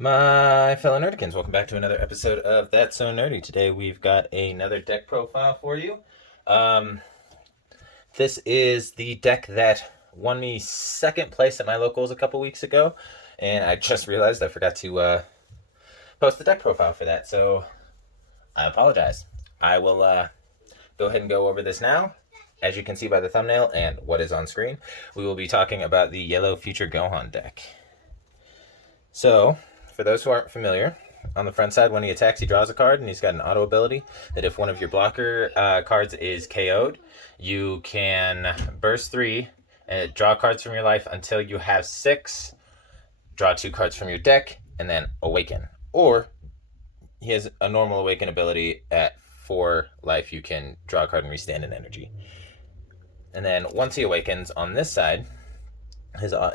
My fellow nerdikins, welcome back to another episode of That's So Nerdy. Today we've got another deck profile for you. Um, this is the deck that won me second place at my locals a couple weeks ago, and I just realized I forgot to post the deck profile for that, so I apologize. I will go ahead and go over this now. As you can see by the thumbnail and what is on screen, we will be talking about the Yellow Future Gohan deck. So, for those who aren't familiar, on the front side, when he attacks, he draws a card, and he's got an auto ability that if one of your blocker cards is KO'd, you can burst 3, and draw cards from your life until you have 6, draw 2 cards from your deck, and then awaken. Or, he has a normal awaken ability at 4 life, you can draw a card and restand an energy. And then once he awakens, on this side,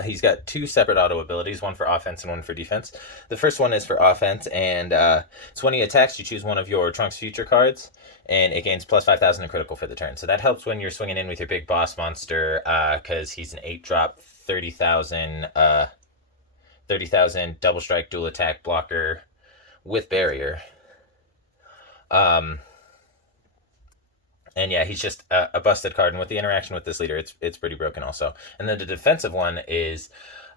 he's got 2 separate auto abilities, one for offense and one for defense. The first one is for offense, and it's when he attacks, you choose one of your Trunks Future cards, and it gains plus 5,000 in critical for the turn. So that helps when you're swinging in with your big boss monster, because he's an 8-drop, 30,000 double strike, dual attack blocker with barrier. And yeah, he's just a busted card, and with the interaction with this leader, it's pretty broken also. And then the defensive one is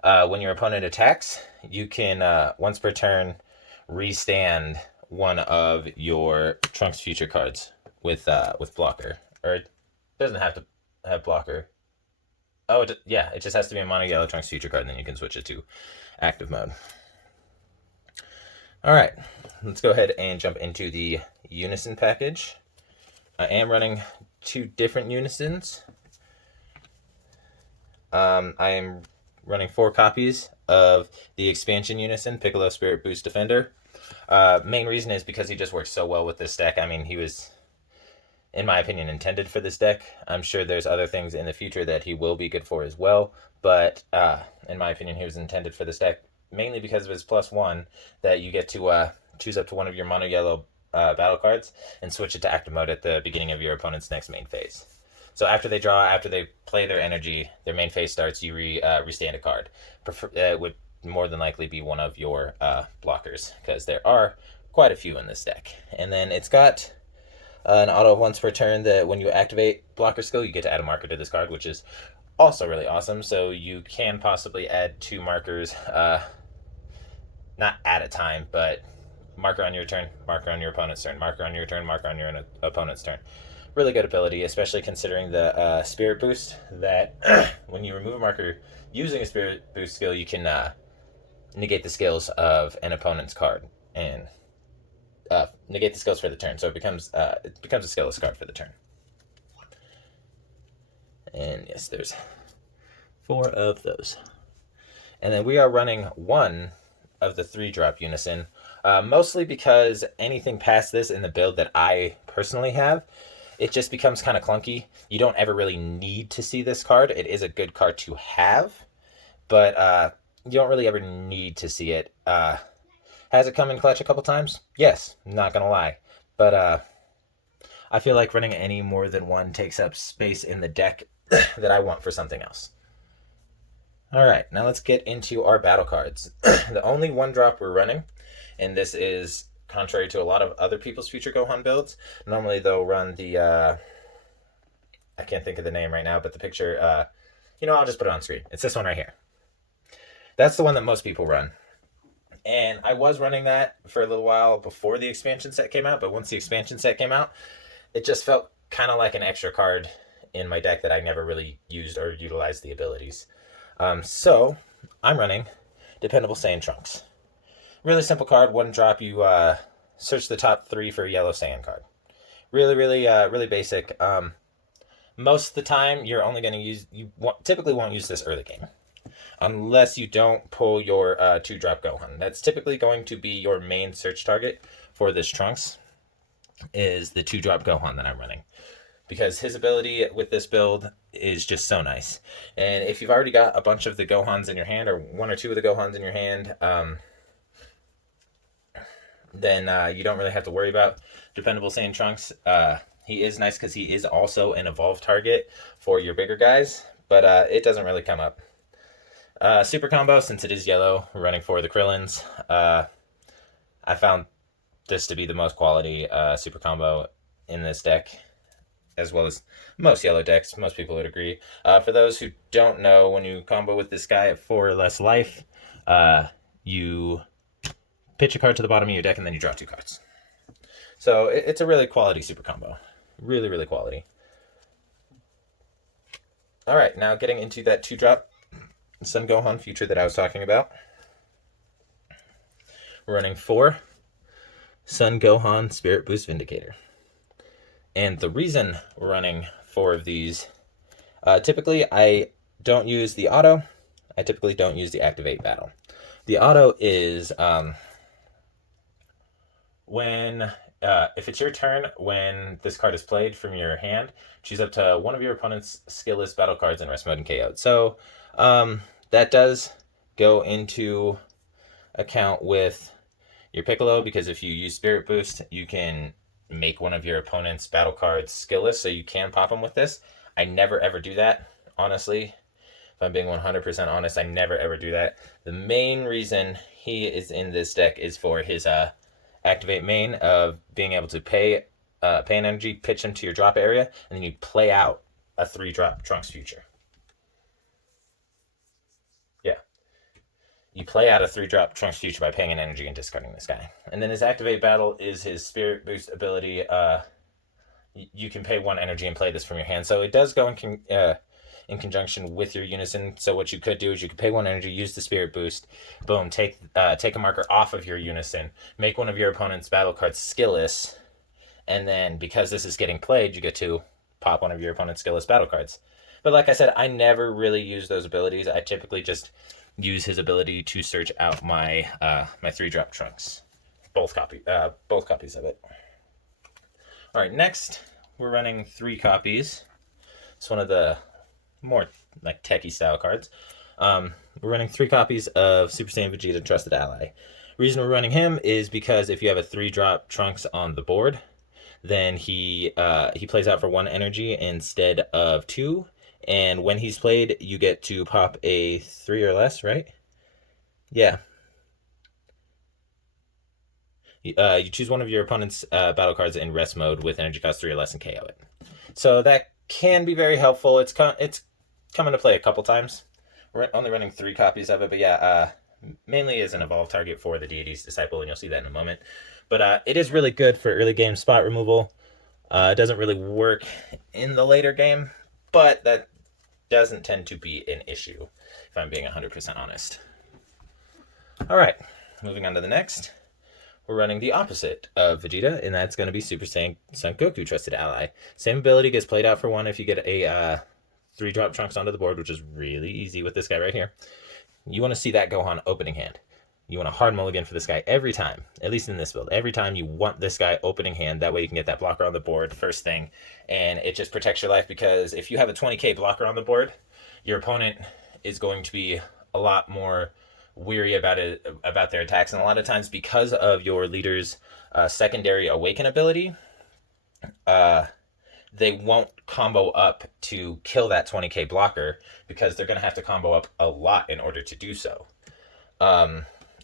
when your opponent attacks, you can once per turn restand one of your Trunks Future cards with blocker, or it doesn't have to have blocker. Oh, yeah, it just has to be a mono yellow Trunks Future card, and then you can switch it to active mode. All right, let's go ahead and jump into the Unison package. I am running 2 different Unisons. I am running 4 copies of the expansion Unison, Piccolo Spirit Boost Defender. Main reason is because he just works so well with this deck. I mean, he was, in my opinion, intended for this deck. I'm sure there's other things in the future that he will be good for as well, but in my opinion, he was intended for this deck, mainly because of his +1, that you get to choose up to one of your mono yellow battle cards and switch it to active mode at the beginning of your opponent's next main phase. So after they draw, after they play their energy, their main phase starts, you restand a card. Would more than likely be one of your blockers, because there are quite a few in this deck. And then it's got an auto once per turn that when you activate blocker skill, you get to add a marker to this card, which is also really awesome. So you can possibly add 2 markers, not at a time, but marker on your turn, marker on your opponent's turn, marker on your turn, marker on your opponent's turn. Really good ability, especially considering the Spirit Boost, that when you remove a marker using a Spirit Boost skill, you can negate the skills of an opponent's card, and negate the skills for the turn. So it becomes a skillless card for the turn. And yes, there's 4 of those. And then we are running 1 of the 3-drop Unison, mostly because anything past this in the build that I personally have, it just becomes kind of clunky. You don't ever really need to see this card. It is a good card to have, but you don't really ever need to see it. Has it come in clutch a couple times? Yes, not gonna lie, but I feel like running any more than 1 takes up space in the deck that I want for something else. Alright, now let's get into our battle cards. The only 1-drop we're running, and this is contrary to a lot of other people's Future Gohan builds. Normally they'll run the, I can't think of the name right now, but the picture, I'll just put it on screen. It's this one right here. That's the one that most people run. And I was running that for a little while before the expansion set came out, but once the expansion set came out, it just felt kind of like an extra card in my deck that I never really used or utilized the abilities. So I'm running Dependable Saiyan Trunks. Really simple card, 1-drop. You search the top 3 for a yellow Saiyan card. Really basic. Most of the time, you're only going to use, typically won't use this early game, unless you don't pull your 2-drop Gohan. That's typically going to be your main search target for this Trunks, is the 2-drop Gohan that I'm running, because his ability with this build is just so nice. And if you've already got a bunch of the Gohans in your hand, or 1 or 2 of the Gohans in your hand, then you don't really have to worry about Dependable Saiyan Trunks. He is nice because he is also an evolved target for your bigger guys, but it doesn't really come up Super combo, since it is yellow, we're running 4 of the Krillins. I found this to be the most quality super combo in this deck, as well as most yellow decks. Most people would agree. For those who don't know, when you combo with this guy at 4 or less life, you pitch a card to the bottom of your deck and then you draw 2 cards. So it's a really quality super combo. Really, really quality. All right, now getting into that 2-drop Sun Gohan feature that I was talking about. We're running 4 Sun Gohan Spirit Boost Vindicator. And the reason we're running 4 of these, typically I don't use the auto. I typically don't use the activate battle. The auto is when if it's your turn, when this card is played from your hand, choose up to one of your opponent's skill list battle cards in rest mode and KO'd. So that does go into account with your Piccolo, because if you use Spirit Boost, you can make one of your opponent's battle cards skill list, so you can pop them with this. I never ever do that, honestly. If I'm being 100% honest, I never ever do that. The main reason he is in this deck is for his activate main of being able to pay an energy, pitch him to your drop area, and then you play out a 3-drop Trunks Future. Yeah. You play out a 3-drop Trunks Future by paying an energy and discarding this guy. And then his activate battle is his Spirit Boost ability. You can pay 1 energy and play this from your hand. So it does go in conjunction with your Unison. So what you could do is you could pay 1 energy, use the Spirit Boost, boom, take a marker off of your Unison, make one of your opponent's battle cards skillless, and then because this is getting played, you get to pop one of your opponent's skillless battle cards. But like I said, I never really use those abilities. I typically just use his ability to search out my my 3-drop Trunks. Both copies of it. All right, next we're running 3 copies. It's one of the more like techie style cards. We're running 3 copies of Super Saiyan Vegeta Trusted Ally. Reason we're running him is because if you have a 3-drop Trunks on the board, then he plays out for 1 energy instead of 2. And when he's played, you get to pop a 3 or less, right? Yeah. You choose one of your opponent's battle cards in rest mode with energy cost 3 or less and KO it. So that can be very helpful. It's come into play a couple times. We're only running 3 copies of it, but yeah, mainly as an evolve target for the Deity's Disciple, and you'll see that in a moment. But it is really good for early game spot removal. It doesn't really work in the later game, but that doesn't tend to be an issue, if I'm being 100% honest. All right, moving on to the next. We're running the opposite of Vegeta, and that's going to be Super Saiyan Son Goku Trusted Ally. Same ability gets played out for 1 if you get a 3-drop Trunks onto the board, which is really easy with this guy right here. You want to see that Gohan opening hand. You want a hard mulligan for this guy every time, at least in this build. Every time you want this guy opening hand, that way you can get that blocker on the board first thing, and it just protects your life, because if you have a 20k blocker on the board, your opponent is going to be a lot more weary about their attacks, and a lot of times because of your leader's secondary awaken ability, they won't combo up to kill that 20k blocker, because they're going to have to combo up a lot in order to do so,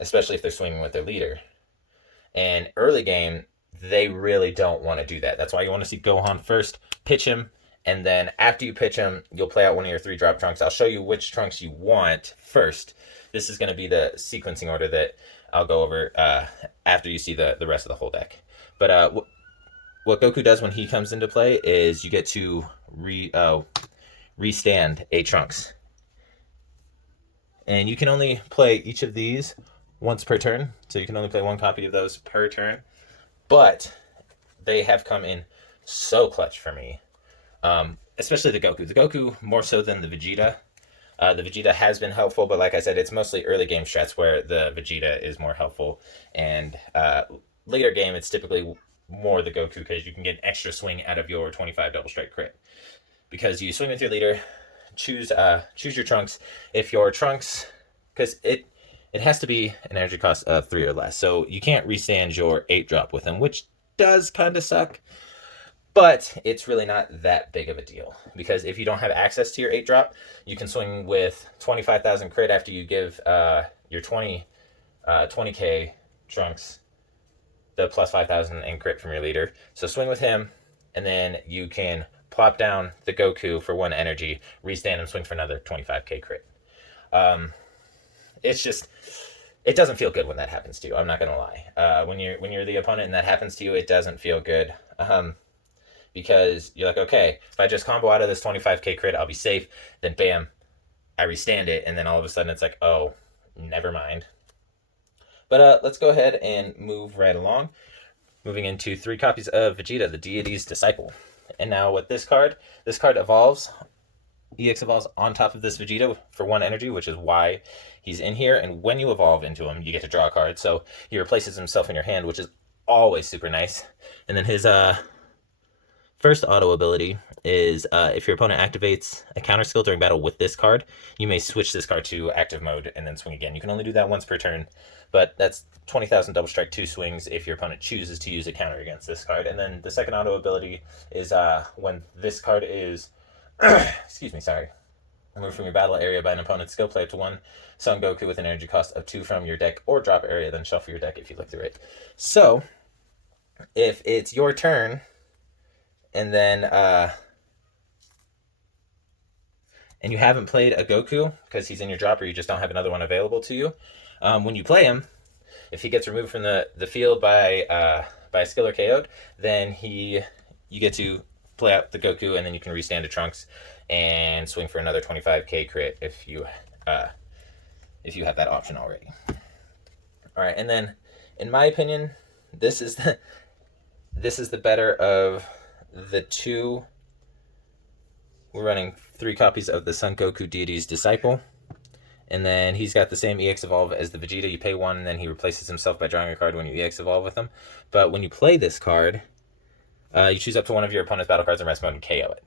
especially if they're swinging with their leader. And early game, they really don't want to do that. That's why you want to see Gohan first, pitch him, and then after you pitch him, you'll play out one of your 3-drop Trunks. I'll show you which Trunks you want first. This is going to be the sequencing order that I'll go over after you see the rest of the whole deck. But what Goku does when he comes into play is you get to restand a Trunks. And you can only play each of these once per turn, so you can only play 1 copy of those per turn. But they have come in so clutch for me, especially the Goku. The Goku more so than the Vegeta. The Vegeta has been helpful, but like I said, it's mostly early game strats where the Vegeta is more helpful. And later game, it's typically more the Goku, because you can get an extra swing out of your 25 double strike crit. Because you swing with your leader, choose your Trunks. If your Trunks, because it has to be an energy cost of 3 or less, so you can't restand your 8-drop with them, which does kind of suck. But it's really not that big of a deal, because if you don't have access to your 8-drop, you can swing with 25,000 crit after you give your 20k Trunks the plus 5,000 in crit from your leader. So swing with him, and then you can plop down the Goku for 1 energy, restand and swing for another 25k crit. It's just, it doesn't feel good when that happens to you. I'm not gonna lie. When you're the opponent and that happens to you, it doesn't feel good. Because you're like, okay, if I just combo out of this 25k crit, I'll be safe. Then bam, I restand it, and then all of a sudden it's like, oh, never mind. But let's go ahead and move right along. Moving into 3 copies of Vegeta, the Deity's Disciple. And now with this card evolves. EX evolves on top of this Vegeta for 1 energy, which is why he's in here. And when you evolve into him, you get to draw a card. So he replaces himself in your hand, which is always super nice. And then his first auto ability is if your opponent activates a counter skill during battle with this card, you may switch this card to active mode and then swing again. You can only do that once per turn, but that's 20,000 double strike 2 swings if your opponent chooses to use a counter against this card. And then the second auto ability is when this card is excuse me, sorry, removed from your battle area by an opponent's skill, play up to 1 Son Goku with an energy cost of 2 from your deck or drop area, then shuffle your deck if you look through it. So if it's your turn, and then and you haven't played a Goku because he's in your drop, or you just don't have another one available to you, when you play him, if he gets removed from the field by a skill or KO'd, then you get to play out the Goku, and then you can restand to Trunks and swing for another 25k crit if you have that option already. All right, and then in my opinion, this is the better of the 2. We're running 3 copies of the Son Goku Deity's Disciple, and then he's got the same EX evolve as the Vegeta. You pay 1, and then he replaces himself by drawing a card when you EX evolve with him. But when you play this card, you choose up to 1 of your opponent's battle cards in rest mode and KO it.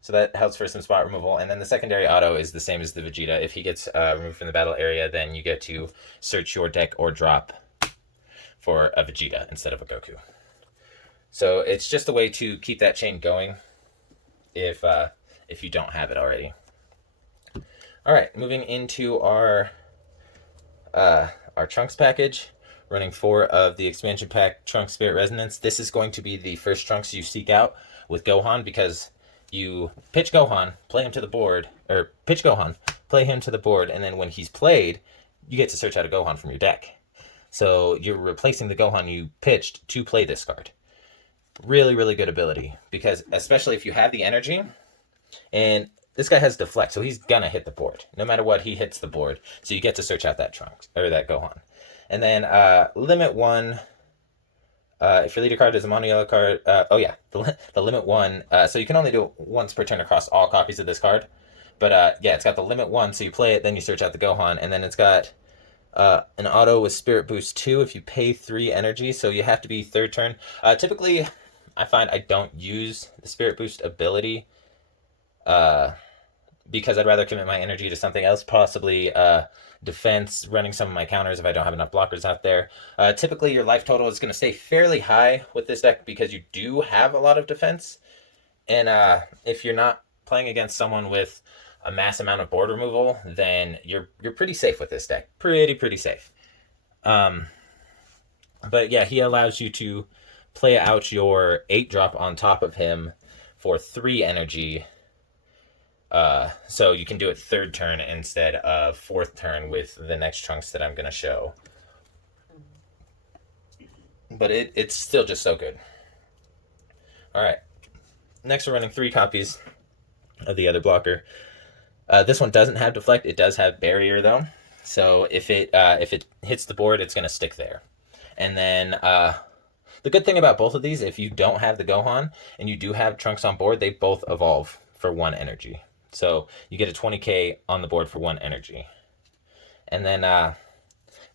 So that helps for some spot removal. And then the secondary auto is the same as the Vegeta. If he gets removed from the battle area, then you get to search your deck or drop for a Vegeta instead of a Goku. So it's just a way to keep that chain going if you don't have it already. All right, moving into our Trunks package, running 4 of the expansion pack Trunks Spirit Resonance. This is going to be the first Trunks you seek out with Gohan, because you pitch Gohan, play him to the board, or pitch Gohan, play him to the board, and then when he's played, you get to search out a Gohan from your deck. So you're replacing the Gohan you pitched to play this card. Really, really good ability, because especially if you have the energy, and this guy has deflect, so he's gonna hit the board. No matter what, he hits the board. So you get to search out that Trunks, or that Gohan. And then limit 1, if your leader card is a mono yellow card, the limit 1, so you can only do it once per turn across all copies of this card. But yeah, it's got the limit 1, so you play it, then you search out the Gohan, and then it's got an auto with Spirit Boost 2 if you pay 3 energy, so you have to be 3rd turn. Typically, I find I don't use the Spirit Boost ability because I'd rather commit my energy to something else, possibly defense, running some of my counters if I don't have enough blockers out there. Typically, your life total is going to stay fairly high with this deck because you do have a lot of defense. And if you're not playing against someone with a mass amount of board removal, then you're pretty safe with this deck. Pretty safe. But yeah, he allows you to play out your 8-drop on top of him for 3 energy. So you can do it 3rd turn instead of 4th turn with the next Trunks that I'm going to show. But it's still just so good. Alright. Next we're running 3 copies of the other blocker. This one doesn't have deflect. It does have barrier though. So if it hits the board, it's going to stick there. And then the good thing about both of these, if you don't have the Gohan and you do have Trunks on board, they both evolve for 1 energy. So you get a 20k on the board for 1 energy. And then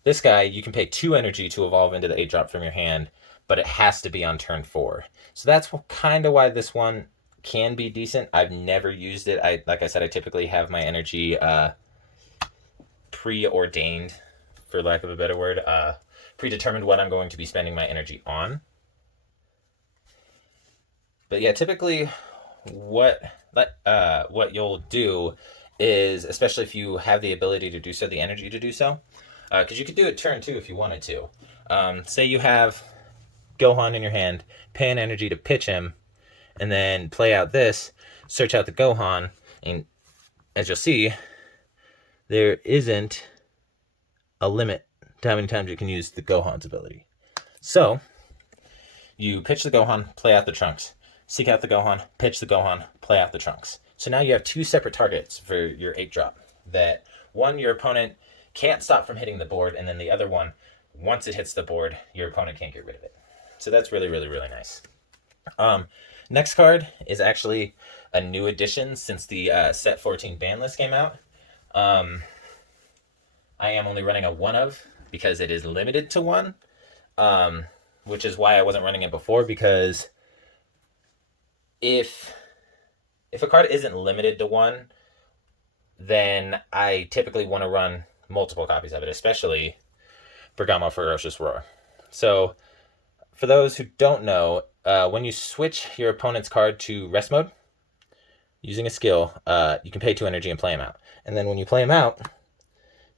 this guy, you can pay 2 energy to evolve into the 8-drop from your hand, but it has to be on turn 4. So that's kind of why this one can be decent. I've never used it. Like I said, I typically have my energy preordained, for lack of a better word, predetermined what I'm going to be spending my energy on. But yeah, typically what you'll do is, especially if you have the ability to do so, the energy to do so, because you could do it turn 2 if you wanted to. Say you have Gohan in your hand, pay an energy to pitch him, and then play out this, search out the Gohan, and as you'll see, there isn't a limit to how many times you can use the Gohan's ability. So, you pitch the Gohan, play out the Trunks. Seek out the Gohan, pitch the Gohan, play out the Trunks. So now you have 2 separate targets for your 8-drop. That one, your opponent can't stop from hitting the board, and then the other one, once it hits the board, your opponent can't get rid of it. So that's really, really, really nice. Next card is actually a new addition since the Set 14 ban list came out. I am only running a 1 of because it is limited to 1, which is why I wasn't running it before, because if a card isn't limited to 1, then I typically want to run multiple copies of it, especially Bergamo Ferocious Roar. So, for those who don't know, when you switch your opponent's card to rest mode, using a skill, you can pay 2 energy and play him out. And then when you play him out,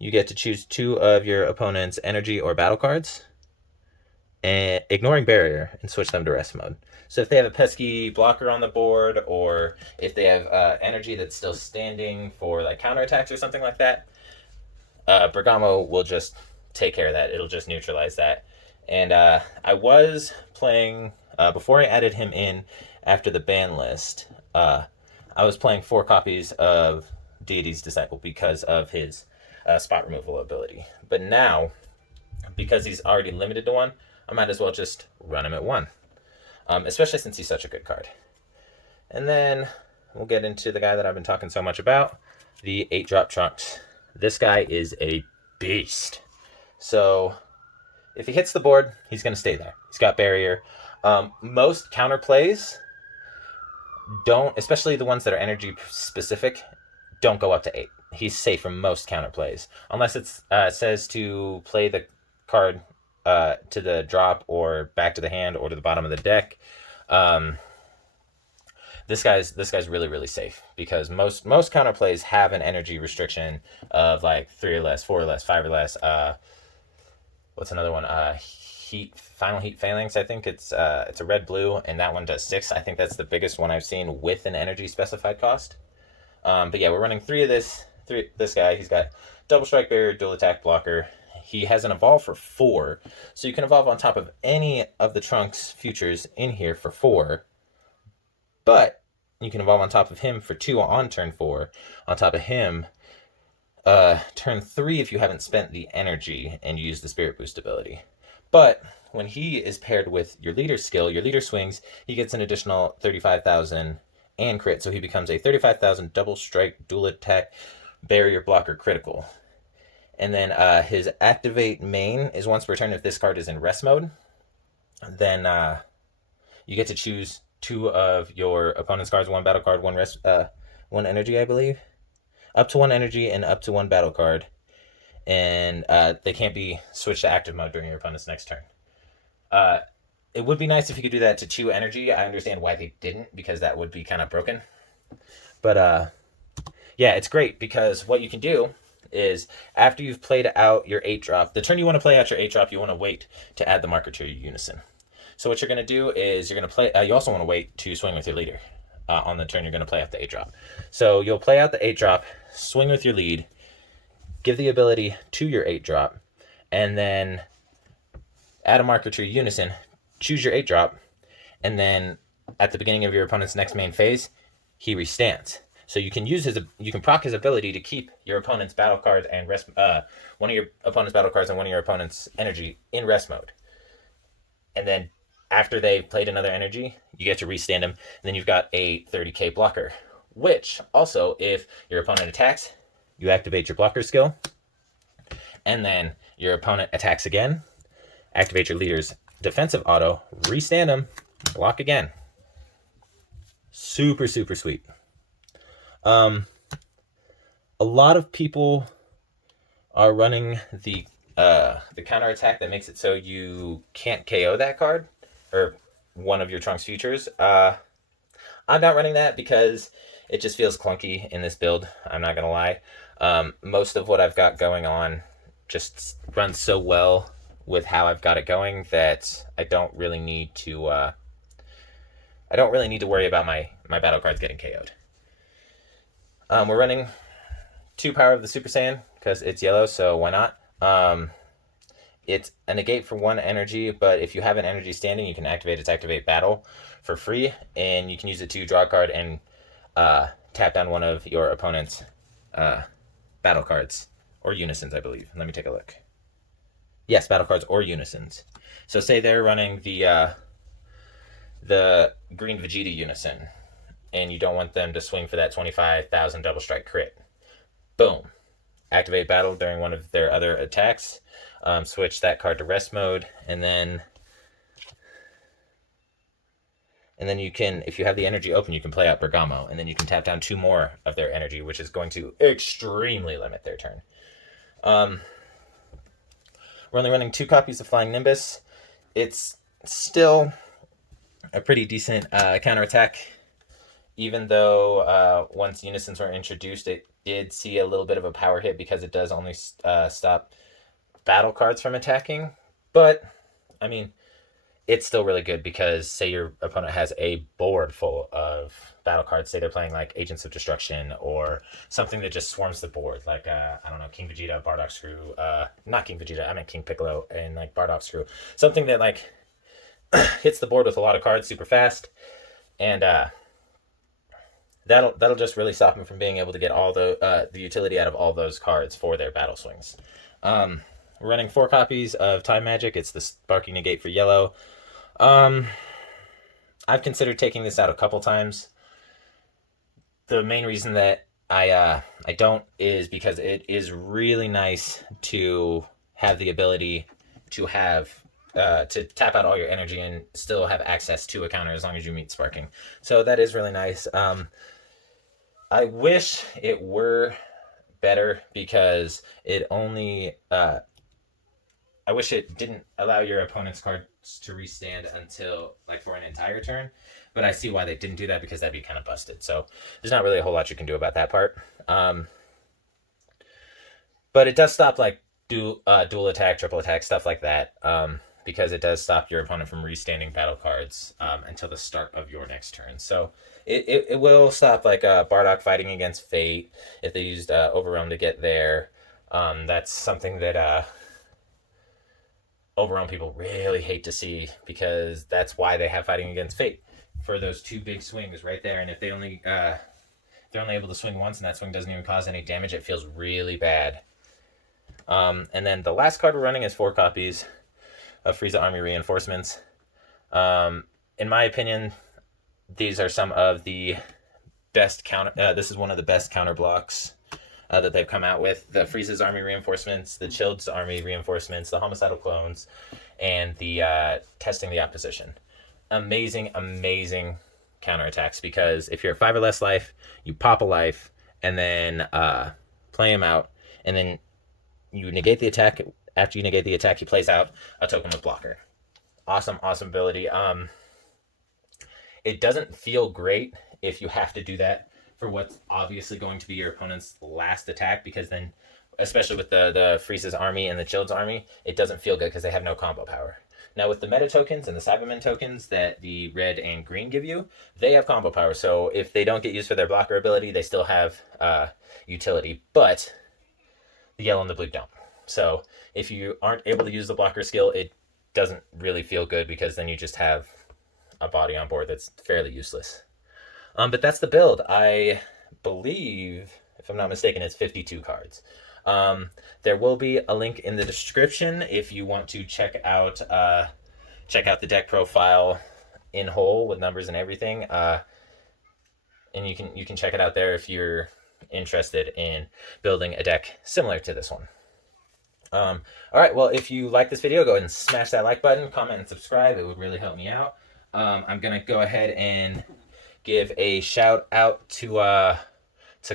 you get to choose 2 of your opponent's energy or battle cards, and ignoring barrier, and switch them to rest mode. So if they have a pesky blocker on the board, or if they have energy that's still standing for like counterattacks or something like that, Bergamo will just take care of that. It'll just neutralize that. And I was playing, before I added him in after the ban list, I was playing 4 copies of Deity's Disciple because of his spot removal ability. But now, because he's already limited to 1, I might as well just run him at 1. Especially since he's such a good card. And then we'll get into the guy that I've been talking so much about, the 8-drop Trunks. This guy is a beast. So if he hits the board, he's going to stay there. He's got barrier. Most counter plays don't, especially the ones that are energy specific, don't go up to 8. He's safe from most counter plays, unless it says to play the card to the drop or back to the hand or to the bottom of the deck. This guy's really, really safe, because most counter plays have an energy restriction of like 3 or less, 4 or less, 5 or less. What's another one? Final Heat Phalanx. I think it's a red blue, and that one does 6. I think that's the biggest one I've seen with an energy specified cost. But yeah, we're running 3 of this guy. He's got double strike barrier, dual attack blocker. He has an evolve for 4, so you can evolve on top of any of the Trunks futures in here for 4, but you can evolve on top of him for 2 on turn 4, on top of him turn 3 if you haven't spent the energy and use the Spirit Boost ability. But when he is paired with your leader skill, your leader swings, he gets an additional 35,000 and crit, so he becomes a 35,000 double strike, dual attack, barrier blocker critical. And then his activate main is once per turn. If this card is in rest mode, then you get to choose 2 of your opponent's cards, 1 battle card, 1 energy, I believe. Up to 1 energy and up to 1 battle card. And they can't be switched to active mode during your opponent's next turn. It would be nice if you could do that to 2 energy. I understand why they didn't, because that would be kind of broken. But yeah, it's great, because what you can do is, after you've played out your 8-drop, the turn you want to play out your 8-drop, you want to wait to add the marker to your Unison. So what you're going to do is you're going to play, you also want to wait to swing with your leader on the turn you're going to play out the 8-drop. So you'll play out the 8-drop, swing with your lead, give the ability to your 8-drop, and then add a marker to your Unison, choose your 8-drop, and then at the beginning of your opponent's next main phase, he restands. So you can proc his ability to keep your opponent's battle cards and one of your opponent's battle cards and one of your opponent's energy in rest mode. And then after they've played another energy, you get to restand him, and then you've got a 30k blocker. Which also, if your opponent attacks, you activate your blocker skill, and then your opponent attacks again, activate your leader's defensive auto, restand him, block again. Super, super sweet. A lot of people are running the counter attack that makes it so you can't KO that card or one of your Trunks futures. I'm not running that because it just feels clunky in this build. I'm not gonna lie. Most of what I've got going on just runs so well with how I've got it going that I don't really need to. I don't really need to worry about my battle cards getting KO'd. We're running 2 power of the Super Saiyan because it's yellow, so why not? It's a negate for 1 energy, but if you have an energy standing, you can activate its activate battle for free, and you can use it to draw a card and tap down one of your opponent's battle cards or unisons, I believe. Let me take a look. Yes, battle cards or unisons. So say they're running the green Vegeta unison, and you don't want them to swing for that 25,000 double strike crit. Boom. Activate battle during one of their other attacks. Switch that card to rest mode, and then you can, if you have the energy open, you can play out Bergamo, and then you can tap down 2 more of their energy, which is going to extremely limit their turn. We're only running 2 copies of Flying Nimbus. It's still a pretty decent counterattack, even though once unisons were introduced, it did see a little bit of a power hit because it does only stop battle cards from attacking. But I mean, it's still really good because say your opponent has a board full of battle cards, say they're playing like Agents of Destruction or something that just swarms the board, like I don't know, King Vegeta, Bardock Screw, not King Vegeta, I meant King Piccolo and like Bardock Screw, something that like hits the board with a lot of cards super fast, and that'll just really stop them from being able to get all the utility out of all those cards for their battle swings. We're running 4 copies of Time Magic. It's the Sparking Negate for yellow. I've considered taking this out a couple times. The main reason that I don't is because it is really nice to have the ability to have to tap out all your energy and still have access to a counter as long as you meet Sparking. So that is really nice. I wish it were better because it only I wish it didn't allow your opponent's cards to restand until like for an entire turn, but I see why they didn't do that because that'd be kind of busted. So there's not really a whole lot you can do about that part. But it does stop like dual attack, triple attack, stuff like that, because it does stop your opponent from restanding battle cards until the start of your next turn. So it will stop like Bardock fighting against Fate if they used Overwhelm to get there. That's something that Overwhelm people really hate to see because that's why they have fighting against Fate for those 2 big swings right there. And if they only they're only able to swing once and that swing doesn't even cause any damage, it feels really bad. And then the last card we're running is 4 copies of Frieza Army Reinforcements. In my opinion, these are some of the best counter. This is one of the best counter blocks that they've come out with. The Frieza's Army Reinforcements, the Chilled's Army Reinforcements, the Homicidal Clones, and the Testing the Opposition. Amazing, amazing counterattacks because if you're at 5 or less life, you pop a life and then play him out, and then you negate the attack. After you negate the attack, he plays out a token with blocker. Awesome, awesome ability. It doesn't feel great if you have to do that for what's obviously going to be your opponent's last attack, because then, especially with the Frieza's Army and the Chilled's Army, it doesn't feel good because they have no combo power. Now with the meta tokens and the Cybermen tokens that the red and green give you, they have combo power. So if they don't get used for their blocker ability, they still have utility, but the yellow and the blue don't. So if you aren't able to use the blocker skill, it doesn't really feel good because then you just have a body on board that's fairly useless. But that's the build. I believe, if I'm not mistaken, it's 52 cards. There will be a link in the description if you want to check out the deck profile in whole with numbers and everything. And you can check it out there if you're interested in building a deck similar to this one. All right, well, if you like this video, go ahead and smash that like button, comment, and subscribe. It would really help me out. I'm going to go ahead and give a shout out to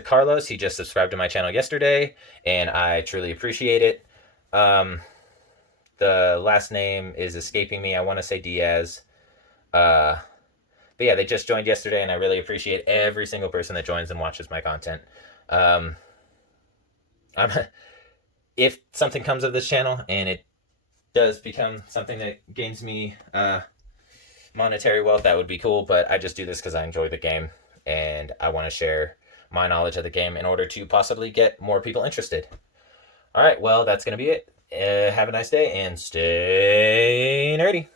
Carlos. He just subscribed to my channel yesterday, and I truly appreciate it. The last name is escaping me. I want to say Diaz. But But yeah, they just joined yesterday, and I really appreciate every single person that joins and watches my content. Um, I'm, if something comes of this channel and it does become something that gains me monetary wealth, that would be cool. But I just do this because I enjoy the game and I want to share my knowledge of the game in order to possibly get more people interested. All right, well, that's going to be it. Have a nice day and stay nerdy.